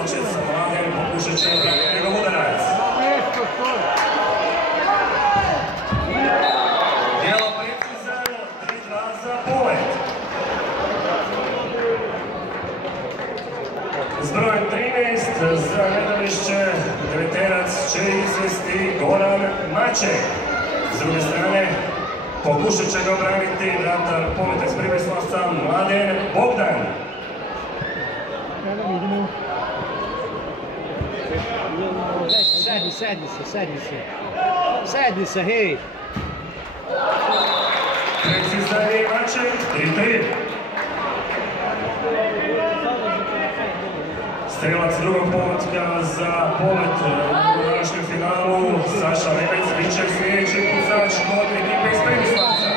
Noćec Mladen pokušat će njegov udarac. Djelo precizan, 3-2 za Polet. S brojem 13 za Nedolišće deveterac će izvesti Goran Maček. S druge strane pokušat će ga obraniti vratar Poleta iz Pribeslavca Mladen Bogdan. Sedni se, hej! Precizan je Maček, 3-3. Strelac drugog polotka za Polet u današnjem finalu, Saša Nemec, bit će sljedeći pucač kod ekipe iz Pribislavca.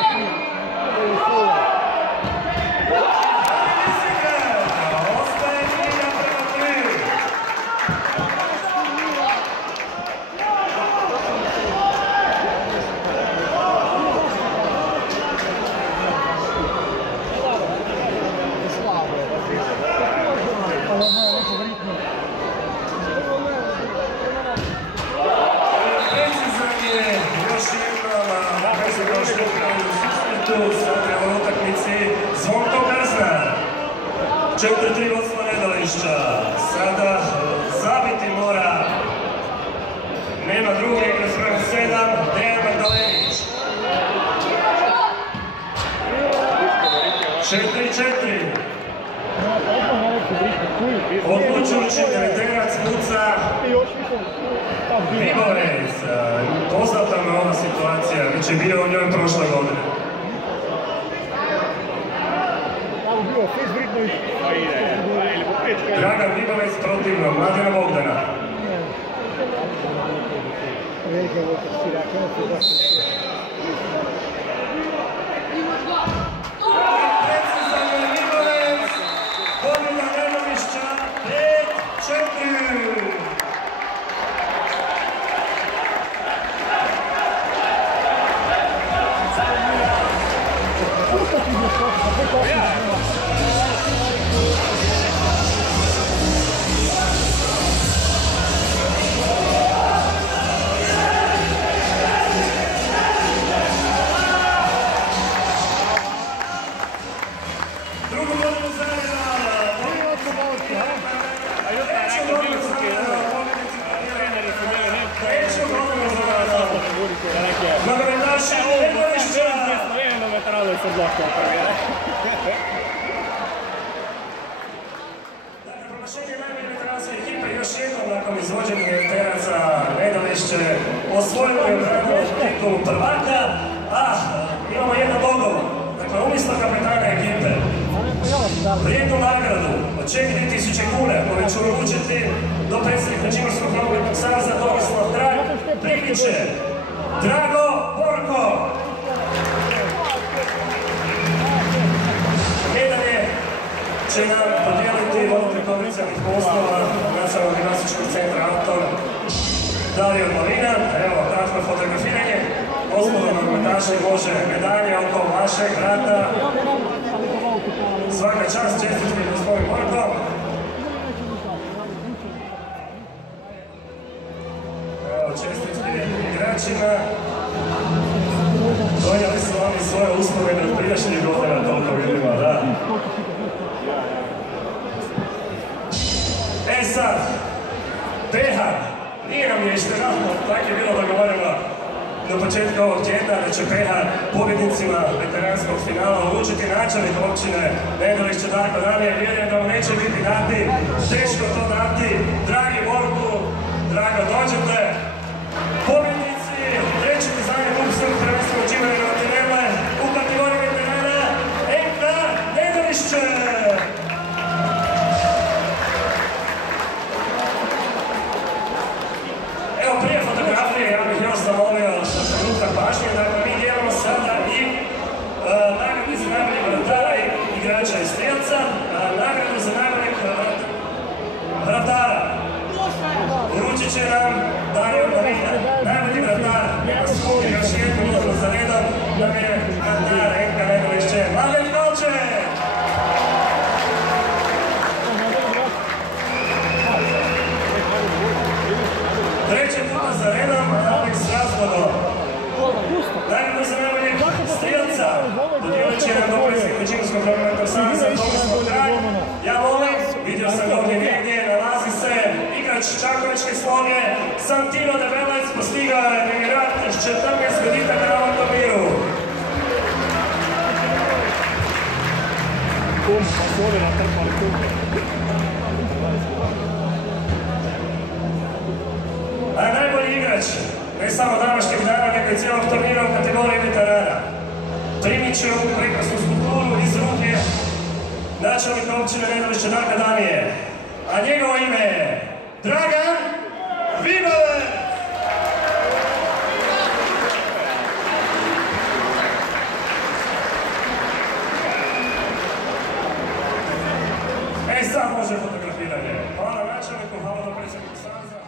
Sada u utakmici Zvonko Kazna. 4-3 vodstvo Nedolišća. Sada zabiti mora. Nema druge igra s brojem 7, Dejan Magdalenić. 4-4. Odlučujući deveterac puca Bibovec. Poznata me ova situacija, već je bio u njoj prošle godine. Dragan Bibovec protiv Mladena Bogdana. Precizan je Bibovec, pobjeda Nedolišća, 5-4. Nogometaši Nedolišća! Dakle, proglašenje najbolje veteranske ekipe još jednom nakon izvođenja veteraca Nedolišće osvojilo je obranilo titulu prvaka, a imamo jedan dogovor. Dakle, umjesto kapetana ekipe, vrijednu nagradu od 4000 kuna koju ću uručiti do predsjednika Međimurskog nogometnog saveza Tomislav Drag, primit će Drago Borko. Medalje će nam podijeliti voditelj komercijalnih poslova Nacionalnog gimnastičkog centra Anton Dario Novina. Evo, kratko fotografiranje. Gospodo nogometaši, može medalje oko vašeg vrata. Svaka čast, čestitke gospodin Borko. Evo, čestitke igračima. Donijeli su oni svoje uspomene od prijašnjih godina, toliko vidimo, da. E sad, Pehar, nije nam mještena, tako je bilo dogovoreno do početka ovog tjedna da će Pehar pobjednicima veteranskog finala uručiti načelnik općine Nedolišće Darko Danije. Vjerujem da vam neće biti dati, teško to dati. Dragi Borku, drago dođete. Pobjednici trećeg izdanja klubskog prvenstva uđivanja na Tinele u kategoriji veterana NK Nedolišće. Evo, prije fotografije ja bih još zamolio za trenutak pažnje. Dakle, mi dijelimo sada i nagradu za najboljeg vratara i igrača i strijelca, nagradu za najboljeg vratara uručit će nam Dario Novina. Najbolji vratar, nema sumnje, još jednu minutu za redom, nam je vratar NK Nedolišće Mladen Kolček. igrač čakovečke Sloge, Santino Debelec, postigao je nevjerojatnih 14 goditaka na ovom turniru. A najbolji igrač, ne samo današnjeg dana, nego i cijelog turnira u kategoriji veterana. Primit će ovu prekrasnu skulpturu iz ruke načelnika općine Nedelišće Darka Danije. A njegovo ime je Dragan Vinovec! Sad može fotografiranje. Hvala načelniku, hvala do predsjedniku Saveza.